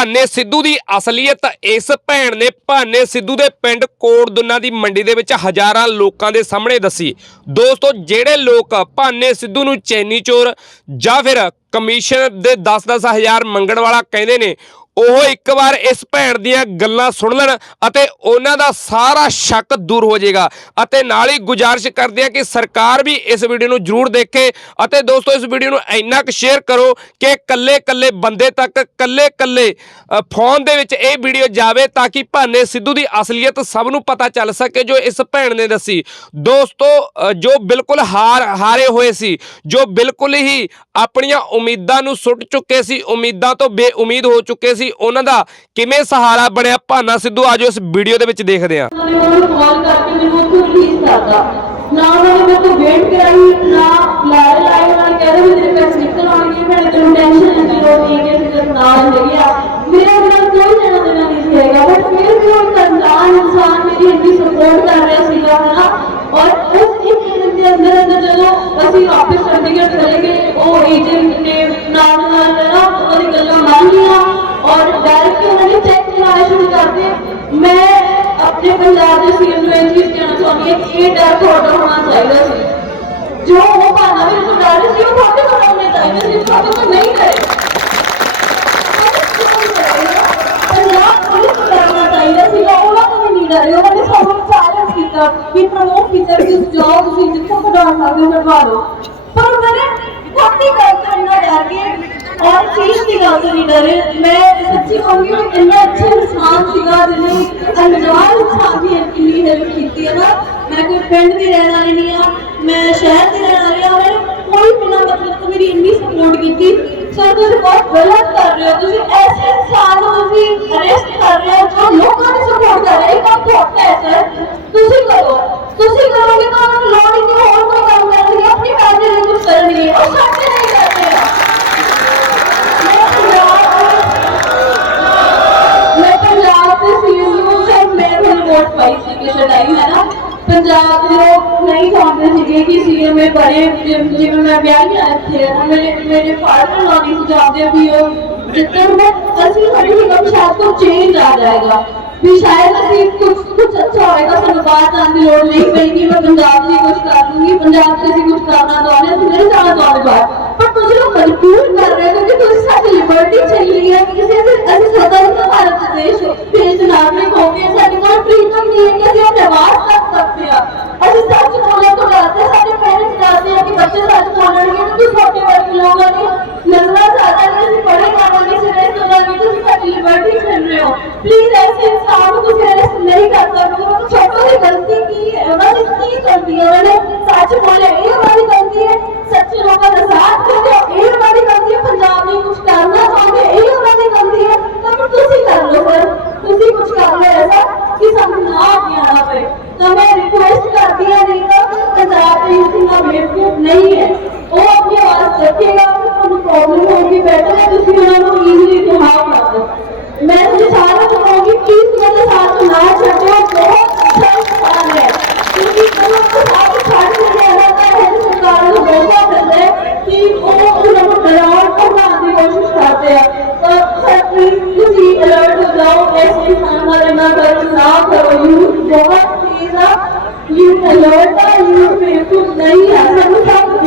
ਭਾਨੇ ਸਿੱਧੂ ਦੀ ਅਸਲੀਅਤ, ਇਸ ਭੈਣ ਨੇ ਭਾਨੇ ਸਿੱਧੂ ਦੇ ਪਿੰਡ ਕੋਟਦੁੰਨਾ ਦੀ ਮੰਡੀ ਦੇ ਵਿੱਚ ਹਜ਼ਾਰਾਂ ਲੋਕਾਂ ਦੇ ਸਾਹਮਣੇ ਦੱਸੀ। ਦੋਸਤੋ, ਜਿਹੜੇ ਲੋਕ ਭਾਨੇ ਸਿੱਧੂ ਨੂੰ ਚੈਨੀ ਚੋਰ ਜਾਂ ਫਿਰ ਕਮਿਸ਼ਨ ਦੇ 10-10 ਹਜ਼ਾਰ ਮੰਗਣ ਵਾਲਾ ਕਹਿੰਦੇ ਨੇ ਉਹ ਇੱਕ ਵਾਰ ਇਸ ਭੈਣ ਦੀਆਂ ਗੱਲਾਂ ਸੁਣ ਲੈਣ ਅਤੇ ਉਹਨਾਂ ਦਾ ਸਾਰਾ ਸ਼ੱਕ ਦੂਰ ਹੋ ਜਾਏਗਾ। ਅਤੇ ਨਾਲ ਹੀ ਗੁਜ਼ਾਰਿਸ਼ ਕਰਦੇ ਆ ਕਿ ਸਰਕਾਰ ਵੀ ਇਸ ਵੀਡੀਓ ਨੂੰ ਜਰੂਰ ਦੇਖੇ ਅਤੇ ਦੋਸਤੋ, ਇਸ ਵੀਡੀਓ ਨੂੰ ਇੰਨਾ ਕੁ ਸ਼ੇਅਰ ਕਰੋ ਕਿ ਕੱਲੇ-ਕੱਲੇ ਬੰਦੇ ਤੱਕ ਕੱਲੇ-ਕੱਲੇ ਫੋਨ ਦੇ ਵਿੱਚ ਇਹ ਵੀਡੀਓ ਜਾਵੇ ਤਾਂ ਕਿ ਭਾਨੇ ਸਿੱਧੂ ਦੀ ਅਸਲੀਅਤ ਸਭ ਨੂੰ ਪਤਾ ਚੱਲ ਸਕੇ ਜੋ ਇਸ ਭੈਣ ਨੇ ਦੱਸੀ। ਦੋਸਤੋ ਜੋ ਬਿਲਕੁਲ ਹਾਰ, ਹਾਰੇ ਹੋਏ ਸੀ, ਜੋ ਬਿਲਕੁਲ ਹੀ ਆਪਣੀਆਂ ਉਮੀਦਾਂ ਨੂੰ ਸੁੱਟ ਚੁੱਕੇ ਸੀ, ਉਮੀਦਾਂ ਤੋਂ ਬੇਉਮੀਦ ਹੋ ਚੁੱਕੇ ਸੀ ਉਹਨਾਂ ਦਾ ਕਿਵੇਂ ਸਹਾਰਾ ਬਣਿਆ? ਭਾਨਾ ਸਿੱਧੂ, ਆਜੋ ਇਸ ਵੀਡੀਓ ਦੇ ਵਿੱਚ ਦੇਖਦੇ ਹਾਂ। ਕਾਲ ਕਰਕੇ ਮੈਨੂੰ ਉੱਥੋਂ ਰਿਲੀਜ਼ ਕਰਤਾ। ਨਾ ਉਹਨਾਂ ਨੇ ਮੇਰੇ ਵੇਟ ਕਰਾਈ, ਨਾ ਲਾਰੇ ਲਾਏ, ਉਹਨਾਂ ਕਹਿੰਦੇ ਵੀ ਤੇਰੇ ਪੈਸੇ ਨਿਕਲ ਆਉਣਗੇ ਭੈਣੇ ਤੈਨੂੰ ਟੈਨਸ਼ਨ ਨਹੀਂ ਦੀ ਲੋੜ ਨਹੀਂ ਕਿ ਤੇਰੇ ਨਾਲ ਹੈਗੀ ਆ। ਮੇਰੇ ਨਾਲ ਕੋਈ ਲੈਣਾ ਦੇਣਾ ਨਹੀਂ ਸੀ ਹੈਗਾ ਬਟ ਫਿਰ ਵੀ ਉਹ ਕੰਦਾਨ ਇਨਸਾਨ ਮੇਰੀ ਇੰਨੀ ਸਪੋਰਟ ਕਰ ਰਿਹਾ ਸੀਗਾ, ਹਨਾ? ਔਰ ਉਸ ਇੱਕ ਦਿਨ ਦੇ ਅੰਦਰ ਅੰਦਰ ਜਦੋਂ ਅਸੀਂ ਵਾਪਸ ਚੰਡੀਗੜ੍ਹ ਚਲੇ ਗਏ, ਉਹ ਏਜੰਟ ਨੇ ਨਾਲ ਨਾਲ ਨਾ ਉਹਦੀ ਗੱਲਾਂ ਮੰਨ ਲਈਆਂ ਔਰ ਡਾਇਰੈਕਟ ਉਹਨਾਂ ਨੇ ਚੈੱਕ ਚਲਾਉਣੇ ਸ਼ੁਰੂ ਕਰਦੇ ਮੈਂ ਆਪਣੇ ਪੰਜਾਬ ਦੇ ਸੀਐਮ ਨੂੰ ਇਹ ਚੀਜ਼ ਕਹਿਣਾ ਚਾਹੁੰਦੀ ਹਾਂ ਕਿ ਇਹ ਡਰ ਤੁਹਾਡਾ ਹੋਣਾ ਚਾਹੀਦਾ ਸੀ? ਜੋ ਉਹ ਭਾਣਾ ਮੇਰੇ ਤੋਂ ਡਰ ਸੀ, ਉਹ ਤੁਹਾਡੇ ਤੋਂ ਡਰਨੇ ਚਾਹੀਦੇ ਸੀ, ਤੁਹਾਡੇ ਤੋਂ ਨਹੀਂ ਡਰੇ। ਪੰਜਾਬ ਪੁਲਿਸ ਨੂੰ ਡਰਨਾ ਚਾਹੀਦਾ ਸੀ ਉਹਨਾਂ ਤੋਂ ਵੀ ਨਹੀਂ ਡਰੇ। ਉਹਨਾਂ ਨੇ ਸਾਨੂੰ ਚੈਲੰਜ ਕੀਤਾ ਕਿ ਪ੍ਰਮੋਟ ਕੀਤਾ ਕਿ ਜੌਬ ਤੁਸੀਂ ਜਿੱਥੋਂ ਕਢਾ ਸਕਦੇ ਹੋ, ਕਢਵਾ ਲਓ ਪਰ ਉਹਨਾਂ ਨੇ ਕਾਪੀ ਕਰਕੇ ਇੰਨਾ ਡਰ ਗਏ ਔਰ ਚੀਜ਼ ਦੀ ਗੱਲ ਤੋਂ ਨਹੀਂ ਡਰੇ। ਮੈਂ ਸੱਚੀ ਕਹੂੰਗੀ ਉਹ ਇੰਨਾ ਅੱਛਾ ਇਨਸਾਨ ਸੀਗਾ ਜਿਹਨੇ ਅਣਜਾਣ ਇਨਸਾਨ ਦੀ ਇੰਨੀ ਹੈਲਪ ਕੀਤੀ ਹੈ ਨਾ। ਮੈਂ ਕੋਈ ਪਿੰਡ ਦੀ ਰਹਿਣ ਵਾਲੀ ਨਹੀਂ ਆ ਮੈਂ ਸ਼ਹਿਰ ਦੀ ਰਹਿਣ ਵਾਲੀ ਆ ਮੈਨੂੰ ਕੋਈ ਬਿਨਾਂ ਮਤਲਬ ਤੋਂ ਮੇਰੀ ਇੰਨੀ ਸਪੋਰਟ ਕੀਤੀ। ਸਰ, ਤੁਸੀਂ ਬਹੁਤ ਗਲਤ ਕਰ ਰਹੇ ਹੋ। ਤੁਸੀਂ ਐਸੇ ਇਨਸਾਨ ਨੂੰ ਤੁਸੀਂ ਅਰੈਸਟ ਕਰ ਰਹੇ ਹੋ ਜੋ ਲੋਕਾਂ ਦੀ ਸਪੋਰਟ ਕਰ ਰਿਹਾ। ਹੈ ਇਹ ਕੰਮ ਤੁਹਾਡਾ ਹੈ, ਸਰ। ਤੁਸੀਂ ਕਰੋ। ਤੁਸੀਂ ਕਰੋਗੇ ਤਾਂ ਉਹਨਾਂ ਨੂੰ ਲੋੜ ਹੀ ਨਹੀਂ, ਹੋਰ ਕੋਈ ਕੰਮ ਕਰਨਗੇ ਆਪਣੀ ਫੈਮਿਲੀ ਲਈ ਕੁਝ ਕਰਨਗੇ ਉਹ ਸਾਡੇ ਪੰਜਾਬ ਦੇ ਲੋਕ ਨਹੀਂ ਚਾਹੁੰਦੇ ਸੀਗੇ ਕਿ ਸੀਐਮ ਇਹ ਬੜੇ ਜਿਵੇਂ ਮੈਂ ਵਿਆਹੀ ਆ ਇੱਥੇ ਹੈ ਮੇਰੇ ਮੇਰੇ ਫਾਦਰ ਨਾਲ ਨਹੀਂ ਵੀ ਉਹ ਜਿੱਤਣ ਮੈਂ ਅਸੀਂ ਸਾਡੀ ਨਿਗਮ ਸ਼ਾਇਦ ਤੋਂ ਚੇਂਜ ਆ ਜਾਏਗਾ। ਵੀ ਸ਼ਾਇਦ ਅਸੀਂ ਕੁਝ ਕੁਝ ਅੱਛਾ ਹੋਏਗਾ, ਸਾਨੂੰ ਬਾਹਰ ਜਾਣ ਦੀ ਲੋੜ ਨਹੀਂ ਪਏਗੀ ਮੈਂ ਪੰਜਾਬ ਲਈ ਕੁਝ ਕਰ ਦੂੰਗੀ, ਪੰਜਾਬ 'ਚ ਅਸੀਂ ਕੁਝ ਕਰਨਾ ਚਾਹੁੰਦੇ ਅਸੀਂ ਨਹੀਂ ਜਾਣਾ ਚਾਹੁੰਦੇ ਬਾਹਰ। ਪਰ ਤੁਸੀਂ ਲੋਕ ਮਜਬੂਰ ਕਰ ਰਹੇ ਹੋ ਕਿ ਤੁਸੀਂ ਸਾਡੀ ਲਿਬਰਟੀ ਛੀਨ ਹੈ, ਕਿ ਕਿਸੇ ਅਸੀਂ ਸੁਤੰਤਰ ਭਾਰਤ ਦੇਸ਼ ਦੇਸ਼ ਨਾਗਰਿਕ ਹੋ ਕੇ ਸਾਡੇ ਕੋਲ ਫ੍ਰੀडम ਨਹੀਂ ਹੈ ਕਿ ਅਸੀਂ ਆਪਣੇ ਆਵਾਜ਼ ਤੱਕ ਸਕਦੇ ਹਾਂ ਅਸੀਂ ਸੱਚ ਬੋਲਣ ਤੋਂ ਡਰਦੇ, ਸਾਡੇ ਪੇਰੈਂਟਸ ਡਰਦੇ ਆ ਕਿ ਬੱਚੇ ਸੱਚ ਬੋਲਣਗੇ ਤਾਂ ਤੁਸੀਂ ਛੋਟੇ ਵਰਗੇ ਲੋਕਾਂ ਨੇ ਨਜ਼ਰਾਂ ਜ਼ਿਆਦਾ ਨਹੀਂ, ਅਸੀਂ ਪੜ੍ਹੇ ਜਾਵਾਂਗੇ ਸਿਰੇ ਤੋਂ ਜਾਵਾਂਗੇ ਤੁਸੀਂ ਸਾਡੀ ਲਿਬਰਟੀ ਛੀਨ ਰਹੇ ਹੋ। ਪਲੀਜ਼ ਐਸੇ ਇਨਸਾਨ ਨੂੰ ਤੁਸੀਂ ਅਰੈਸਟ ਨਹੀਂ ਕਰ ਸਕਦੇ। ਉਹ ਛੋਟੋ ਦੀ ਗਲਤੀ ਕੀ ਹੈ? ਉਹਨਾਂ ਨੇ ਕੀ ਕਰਦੀ ਹੈ? ਉਹਨਾਂ ਨੇ ਸੱਚ ਬੋਲਿਆ, ਇਹ ਉਹਨਾਂ ਦੀ ਗਲਤੀ ਹੈ। ਸੱਚੇ ਲੋਕਾਂ ਦਾ ਸਾਥ ਦਿੰਦੇ ਇਹ ਉਹਨਾਂ ਦੀ ਗਲਤੀ ਹੈ, ਪੰਜਾਬ ਲਈ ਕੁਝ ਕਰਨਾ ਚਾਹੁੰਦੇ ਹੋ, ਇਹ ਉਹਨਾਂ ਦੀ ਗਲਤੀ ਹੈ ਤਾਂ ਫਿਰ ਤੁਸੀਂ ਕਰ ਲਓ ਸਰ ਤੁਸੀਂ ਕੁਝ ਕਰ ਲਓ ਐਸਾ ਕਿ ਸਾਨੂੰ ਨਾ ਅੱਗੇ ਆਉਣਾ ਪਏ ਤਾਂ ਮੈਂ ਰਿਕੁਐਸਟ ਕਰਦੀ ਹਾਂ ਨਹੀਂ ਤਾਂ ਪੰਜਾਬ ਦੇ ਯੂਥ ਦਾ ਬੇਵਕੂਫ ਨਹੀਂ ਹੈ ਉਹ ਆਪਣੀ ਆਵਾਜ਼ ਚੱਕੇਗਾ ਤਾਂ ਤੁਹਾਨੂੰ ਪ੍ਰੋਬਲਮ ਹੋਊਗੀ ਬੈਟਰ ਹੈ ਤੁਸੀਂ ਉਹਨਾਂ ਨੂੰ ਈਜ਼ੀਲੀ ਰਿਹਾਅ ਕਰ ਦਿਓ ਮੈਂ ਤੁਹਾਨੂੰ ਸਾਰਿਆਂ ਨੂੰ ਕਹੂੰਗੀ ਪਲੀਜ਼ ਮੇਰੇ ਸਾਥ ਨਾ ਛੱਡਿਓ ਬਹੁਤ ਅੱਛਾ ਇਨਸਾਨ ਹੈ ਕਿਉਂਕਿ ਜਦੋਂ ਉਹ ਸਾਥ ਛੱਡ ਦਿੰਦੇ ਹਨ ਤਾਂ ਇਹ ਸਰਕਾਰ ਨੂੰ ਮੌਕਾ ਮਿਲਦਾ ਹੈ ਕਿ ਉਹ ਉਹਨਾਂ ਨੂੰ ਡਰਾਉਣ ਭਰਮਾਉਣ ਦੀ ਕੋਸ਼ਿਸ਼ ਕਰਦੇ ਆ ਤਾਂ ਸਰ ਪਲੀਜ਼ ਤੁਸੀਂ ਅਲਰਟ ਹੋ ਜਾਓ ਇਸ ਇਨਸਾਨ ਨਾਲ ਨਾ ਕਰੋ ਨਾ ਕਰੋ ਯੂ ਬਹੁਤ ਪਲੀਜ਼ ਆ ਯੂ ਅਲਰਟ ਆ ਯੂ ਬਿਲਕੁਲ ਨਹੀਂ ਆ ਸਾਨੂੰ ਸਭ